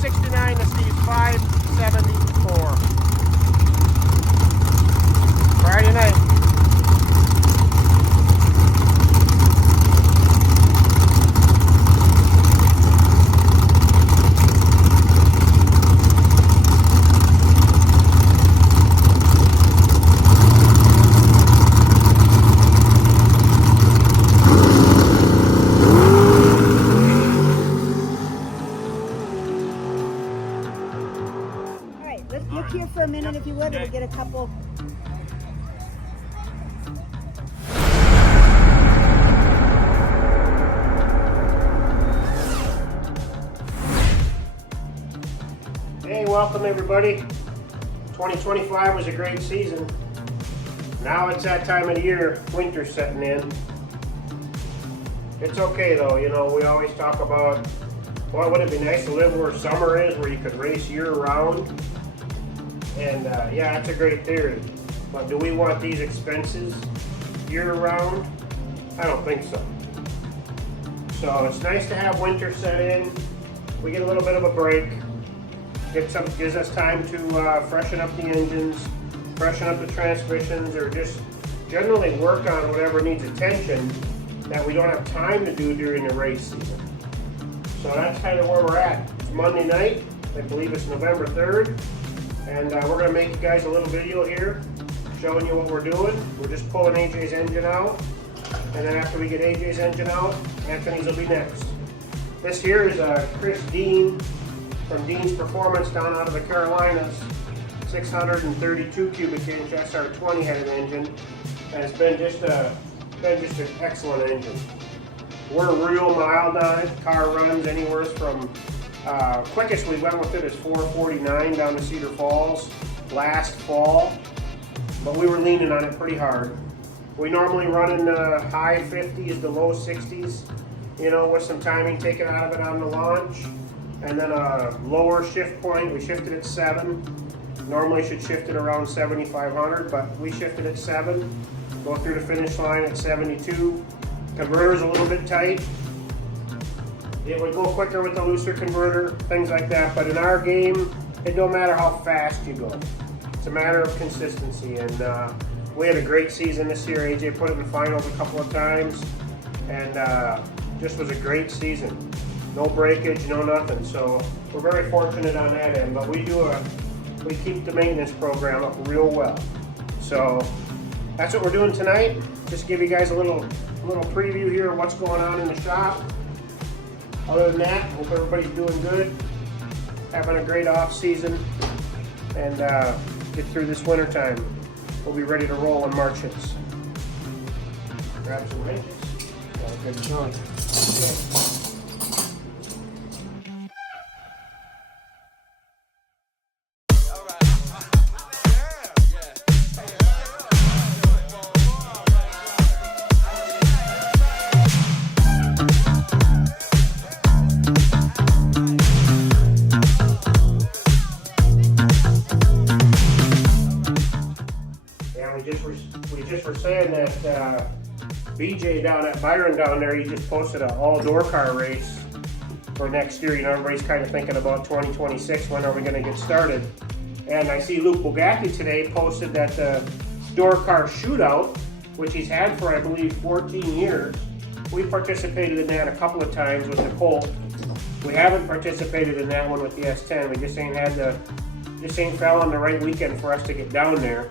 469 to Steve 574. Friday night. Let's look here for a minute if you would, and we'll get a couple. Hey, welcome everybody. 2025 was a great season. Now it's that time of the year, winter's setting in. It's okay though, you know, we always talk about, boy, wouldn't it be nice to live where summer is, where you could race year round? And yeah, that's a great theory. But do we want these expenses year round? I don't think so. So it's nice to have winter set in. We get a little bit of a break. Gives us time to freshen up the engines, freshen up the transmissions, or just generally work on whatever needs attention that we don't have time to do during the race season. So that's kind of where we're at. It's Monday night. I believe it's November 3rd. And we're going to make you guys a little video here showing you what we're doing. We're just pulling AJ's engine out. And then after we get AJ's engine out, Anthony's will be next. This here is Chris Dean from Dean's Performance down out of the Carolinas. 632 cubic inch SR20 headed engine. And it's been just an excellent engine. We're real mild on it. Car runs anywhere from quickest we went with it is 449 down to Cedar Falls last fall, but we were leaning on it pretty hard. We normally run in the high 50s to low 60s, you know, with some timing taken out of it on the launch, and then a lower shift point. We shifted at 7. Normally should shift it around 7,500, but we shifted at 7. Go through the finish line at 72. Converter's a little bit tight. It would go quicker with the looser converter, things like that. But in our game, it don't matter how fast you go. It's a matter of consistency. And we had a great season this year. AJ put it in finals a couple of times, and just was a great season. No breakage, no nothing. So we're very fortunate on that end. But we keep the maintenance program up real well. So that's what we're doing tonight. Just give you guys a little preview here of what's going on in the shop. Other than that, hope everybody's doing good, having a great off season, and get through this winter time. We'll be ready to roll when March hits. Grab some wrenches. Got a good joint. Okay. We just were saying that BJ down at Byron down there, he just posted an all-door car race for next year. You know, everybody's kind of thinking about 2026, when are we going to get started? And I see Luke Bugatti today posted that the door car shootout, which he's had for, I believe, 14 years. We participated in that a couple of times with the Colt. We haven't participated in that one with the S10. We just ain't fell on the right weekend for us to get down there.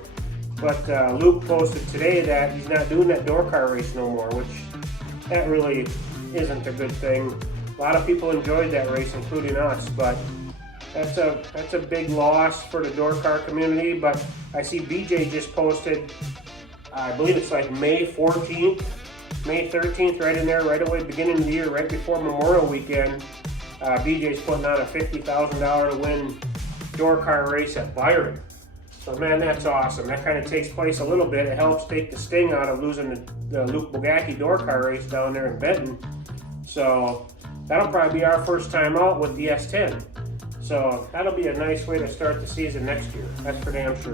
But Luke posted today that he's not doing that door car race no more, which that really isn't a good thing. A lot of people enjoyed that race, including us, but that's a big loss for the door car community. But I see BJ just posted, I believe it's like May 14th, May 13th, right in there, right away, beginning of the year, right before Memorial Weekend. BJ's putting on a $50,000 to win door car race at Byron. So man, that's awesome. That kind of takes place a little bit. It helps take the sting out of losing the Luke Bugatti door car race down there in Benton. So that'll probably be our first time out with the S10. So that'll be a nice way to start the season next year. That's for damn sure.